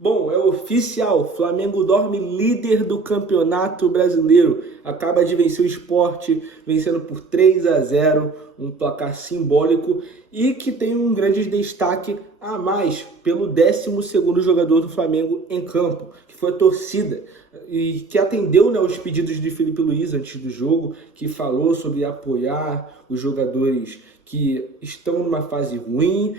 Bom, é oficial, Flamengo dorme líder do Campeonato Brasileiro. Acaba de vencer o Sport, vencendo por 3-0, um placar simbólico e que tem um grande destaque a mais pelo 12º jogador do Flamengo em campo, que foi a torcida, e que atendeu, né, os pedidos de Felipe Luiz antes do jogo, que falou sobre apoiar os jogadores que estão numa fase ruim.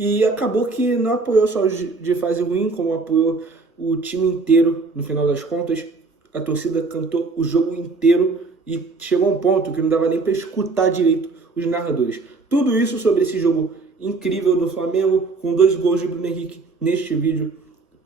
E acabou que não apoiou só os de fase ruim, como apoiou o time inteiro. No final das contas, a torcida cantou o jogo inteiro e chegou a um ponto que não dava nem para escutar direito os narradores. Tudo isso sobre esse jogo incrível do Flamengo, com 2 gols de Bruno Henrique neste vídeo.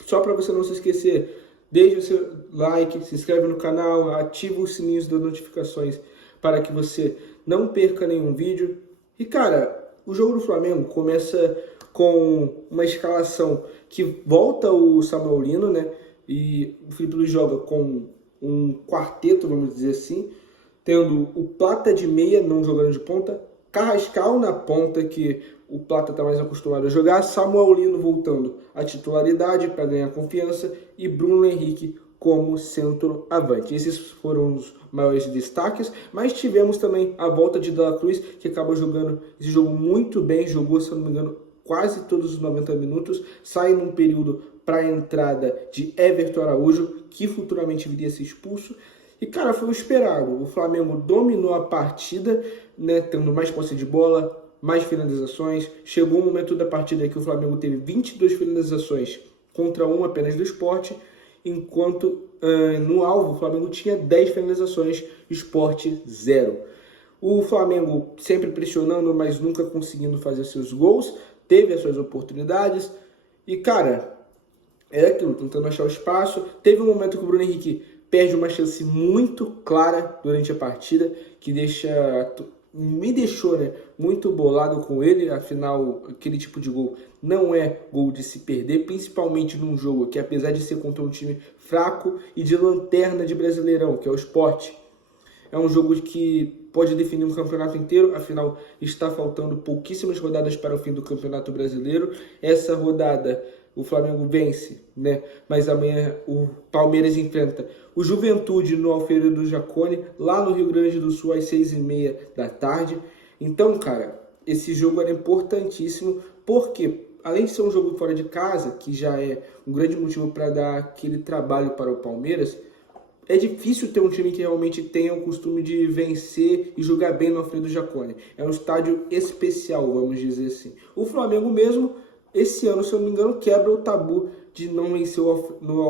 Só para você não se esquecer, deixe o seu like, se inscreve no canal, ativa os sininhos das notificações para que você não perca nenhum vídeo. E cara, o jogo do Flamengo começa com uma escalação que volta o Samuel Lino, né? E o Felipe Luiz joga com um quarteto, vamos dizer assim, tendo o Plata de meia, não jogando de ponta, Carrascal na ponta, que o Plata está mais acostumado a jogar, Samuel Lino voltando à titularidade para ganhar confiança e Bruno Henrique como centroavante. Esses foram os maiores destaques, mas tivemos também a volta de De La Cruz, que acabou jogando esse jogo muito bem, jogou, se eu não me engano, quase todos os 90 minutos, sai num período para a entrada de Everton Araújo, que futuramente viria a ser expulso. E, cara, foi o esperado. O Flamengo dominou a partida, né, tendo mais posse de bola, mais finalizações. Chegou um momento da partida que o Flamengo teve 22 finalizações contra uma apenas do Sport, enquanto no alvo o Flamengo tinha 10 finalizações, Sport 0. O Flamengo sempre pressionando, mas nunca conseguindo fazer seus gols, teve as suas oportunidades e, cara, é aquilo, tentando achar o espaço. Teve um momento que o Bruno Henrique perde uma chance muito clara durante a partida, que me deixou, né, muito bolado com ele. Afinal, aquele tipo de gol não é gol de se perder, principalmente num jogo que, apesar de ser contra um time fraco e de lanterna de Brasileirão, que é o Sport, é um jogo que pode definir um campeonato inteiro. Afinal, está faltando pouquíssimas rodadas para o fim do Campeonato Brasileiro. Essa rodada o Flamengo vence, né? Mas amanhã o Palmeiras enfrenta o Juventude no Alfredo Jaconi, lá no Rio Grande do Sul, às 6h30 da tarde. Então, cara, esse jogo era importantíssimo, porque além de ser um jogo fora de casa, que já é um grande motivo para dar aquele trabalho para o Palmeiras, é difícil ter um time que realmente tenha o costume de vencer e jogar bem no Alfredo Jaconi. É um estádio especial, vamos dizer assim. O Flamengo mesmo, esse ano, se eu não me engano, quebra o tabu de não vencer no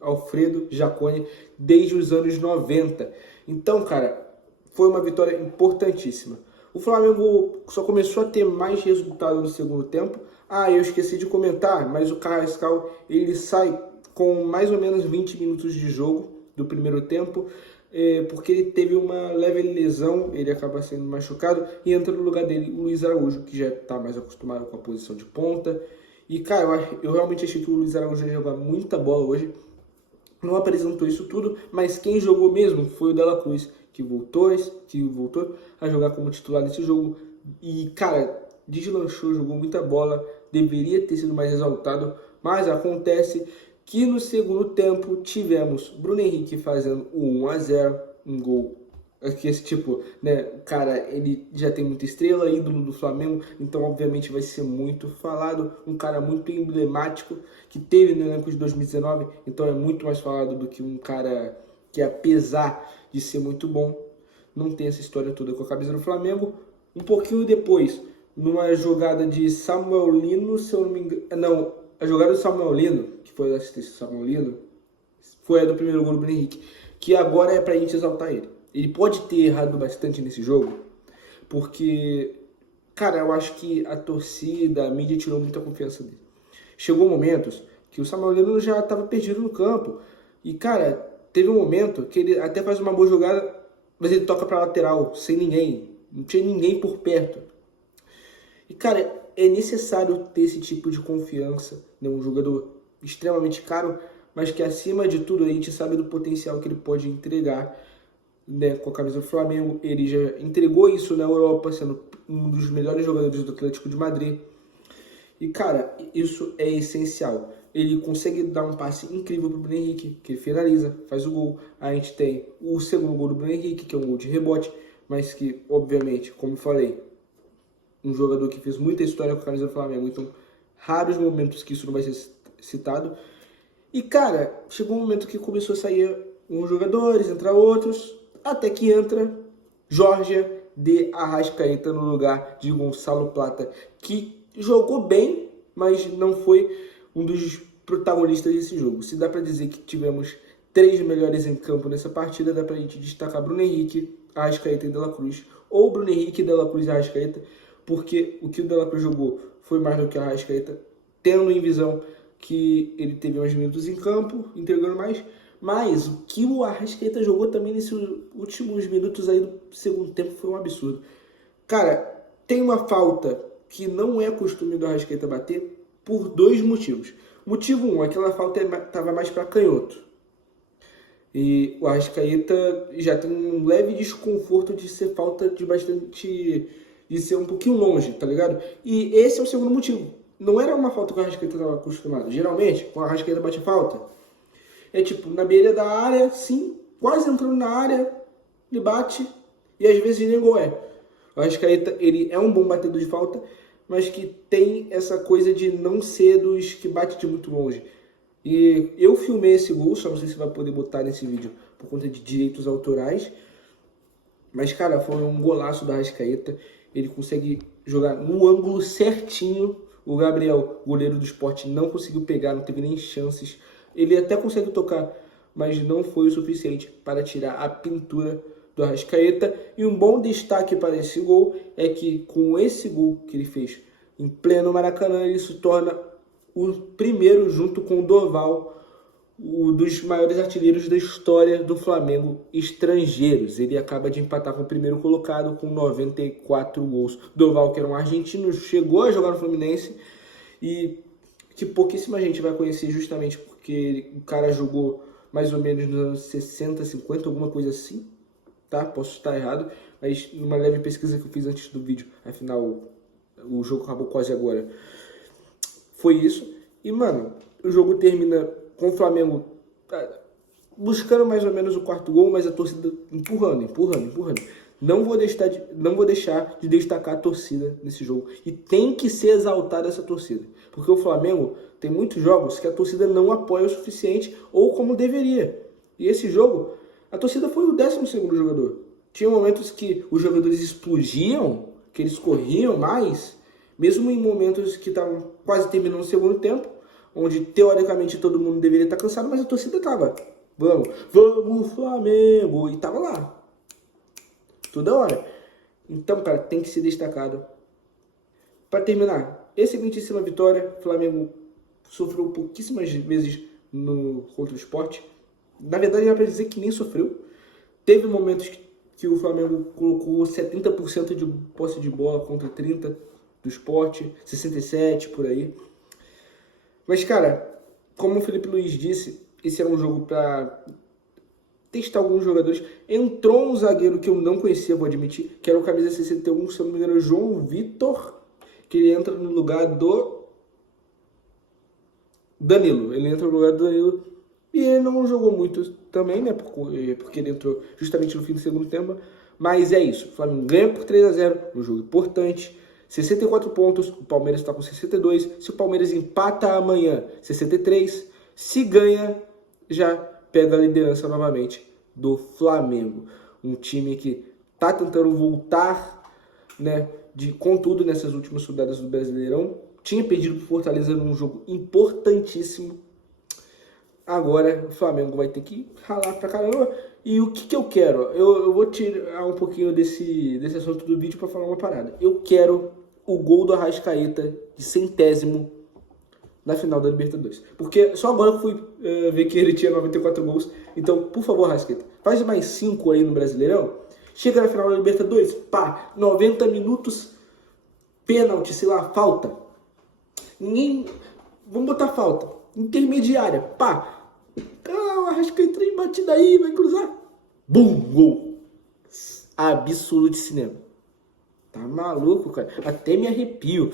Alfredo Jaconi desde os anos 90. Então, cara, foi uma vitória importantíssima. O Flamengo só começou a ter mais resultado no segundo tempo. Eu esqueci de comentar, mas o Carrascal, ele sai com mais ou menos 20 minutos de jogo do primeiro tempo, porque ele teve uma leve lesão, ele acaba sendo machucado, e entra no lugar dele o Luiz Araújo, que já está mais acostumado com a posição de ponta. E, cara, eu realmente achei que o Luiz Araújo ia jogar muita bola hoje. Não apresentou isso tudo, mas quem jogou mesmo foi o De La Cruz, que voltou a jogar como titular nesse jogo. E, cara, deslanchou, jogou muita bola, deveria ter sido mais exaltado, mas acontece que no segundo tempo tivemos Bruno Henrique fazendo o 1-0, um gol que esse tipo, né, cara, ele já tem muita estrela, ídolo do Flamengo, então obviamente vai ser muito falado, um cara muito emblemático que teve no elenco de 2019, então é muito mais falado do que um cara que, apesar de ser muito bom, não tem essa história toda com a camisa do Flamengo. Um pouquinho depois, numa jogada de Samuel Lino, se eu não me engano, não, a jogada do Samuel Lino, que foi a assistência do Samuel Lino, foi a do primeiro gol do Bruno Henrique, que agora é pra gente exaltar ele. Ele pode ter errado bastante nesse jogo, porque, cara, eu acho que a torcida, a mídia tirou muita confiança dele. Chegou momentos que o Samuel Lino já estava perdido no campo. E, cara, teve um momento que ele até faz uma boa jogada, mas ele toca pra lateral, sem ninguém. Não tinha ninguém por perto. E, cara, é necessário ter esse tipo de confiança, né? Um jogador extremamente caro, mas que, acima de tudo, a gente sabe do potencial que ele pode entregar, né, com a camisa do Flamengo. Ele já entregou isso na Europa, sendo um dos melhores jogadores do Atlético de Madrid. E, cara, isso é essencial. ele consegue dar um passe incrível pro Bruno Henrique, que ele finaliza, faz o gol. A gente tem o segundo gol do Bruno Henrique, que é um gol de rebote, mas que, obviamente, como eu falei, um jogador que fez muita história com a camisa do Flamengo, então raros momentos que isso não vai ser citado. E, cara, chegou um momento que começou a sair uns jogadores, entrar outros, até que entra Jorge de Arrascaeta no lugar de Gonçalo Plata, que jogou bem, mas não foi um dos protagonistas desse jogo. Se dá para dizer que tivemos 3 melhores em campo nessa partida, dá pra gente destacar Bruno Henrique, Arrascaeta e De La Cruz, ou Bruno Henrique, De La Cruz e Arrascaeta, porque o que o De La Cruz jogou foi mais do que a Arrascaeta, tendo em visão que ele teve mais minutos em campo, entregando mais, mas o que o Arrascaeta jogou também nesses últimos minutos aí do segundo tempo foi um absurdo. Cara, tem uma falta que não é costume do Arrascaeta bater por 2 motivos. Motivo 1, aquela falta estava mais para canhoto. E o Arrascaeta já tem um leve desconforto de ser falta de bastante... de ser um pouquinho longe, tá ligado? E esse é o segundo motivo. Não era uma falta que o Arrascaeta estava acostumado. Geralmente, quando o Arrascaeta bate falta, é tipo, na beira da área, sim, quase entrando na área, ele bate, e às vezes nem gol é. O Arrascaeta, ele é um bom batedor de falta, mas que tem essa coisa de não ser dos que bate de muito longe. E eu filmei esse gol, só não sei se vai poder botar nesse vídeo por conta de direitos autorais. Mas, cara, foi um golaço da Arrascaeta. Ele consegue jogar no ângulo certinho. O Gabriel, goleiro do Sport, não conseguiu pegar, não teve nem chances. Ele até consegue tocar, mas não foi o suficiente para tirar a pintura do Arrascaeta. E um bom destaque para esse gol é que com esse gol que ele fez em pleno Maracanã, ele se torna o primeiro, junto com o Doval, um dos maiores artilheiros da história do Flamengo estrangeiros. Ele acaba de empatar com o primeiro colocado com 94 gols. Doval, que era um argentino, chegou a jogar no Fluminense e que pouquíssima gente vai conhecer, justamente porque o cara jogou mais ou menos nos anos 60, 50, alguma coisa assim, tá? Posso estar errado, mas numa leve pesquisa que eu fiz antes do vídeo, afinal o jogo acabou quase agora, foi isso. E, mano, o jogo termina com o Flamengo buscando mais ou menos o 4º gol, mas a torcida empurrando. Não vou deixar de destacar a torcida nesse jogo. E tem que ser exaltada essa torcida. Porque o Flamengo tem muitos jogos que a torcida não apoia o suficiente ou como deveria. E esse jogo, a torcida foi o 12º jogador. Tinha momentos que os jogadores explodiam, que eles corriam mais, mesmo em momentos que estavam quase terminando o segundo tempo, onde teoricamente todo mundo deveria estar cansado, mas a torcida estava, vamos Flamengo, e estava lá, toda hora. Então, cara, tem que ser destacado. Para terminar, excelentíssima vitória. O Flamengo sofreu pouquíssimas vezes contra o Sport. Na verdade, dá para dizer que nem sofreu. Teve momentos que o Flamengo colocou 70% de posse de bola contra 30% do Sport, 67% por aí. Mas, cara, como o Felipe Luiz disse, esse era um jogo para testar alguns jogadores. Entrou um zagueiro que eu não conhecia, vou admitir, que era o camisa 61, se eu não me engano, João Vitor, que ele entra no lugar do Danilo. Ele entra no lugar do Danilo e ele não jogou muito também, né? Porque ele entrou justamente no fim do segundo tempo. Mas é isso, o Flamengo ganha por 3-0, um jogo importante. 64 pontos, o Palmeiras está com 62. Se o Palmeiras empata amanhã, 63. Se ganha, já pega a liderança novamente do Flamengo. Um time que está tentando voltar, né, com tudo nessas últimas rodadas do Brasileirão. Tinha perdido para o Fortaleza num jogo importantíssimo. Agora o Flamengo vai ter que ralar pra caramba. E o que eu quero? Eu vou tirar um pouquinho desse assunto do vídeo para falar uma parada. Eu quero o gol do Arrascaeta de 100º na final da Libertadores. Porque só agora eu fui ver que ele tinha 94 gols. Então, por favor, Arrascaeta, faz mais 5 aí no Brasileirão. Chega na final da Libertadores, pá, 90 minutos, pênalti, sei lá, falta. Vamos botar falta. Intermediária, pá. O Arrascaeta em batida aí, vai cruzar. Bum, gol. Absoluto de cinema. Tá maluco, cara. Até me arrepio.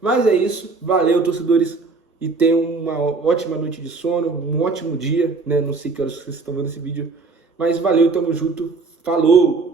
Mas é isso. Valeu, torcedores. e tenham uma ótima noite de sono, um ótimo dia, né? Não sei que horas vocês estão vendo esse vídeo, mas valeu, tamo junto, falou!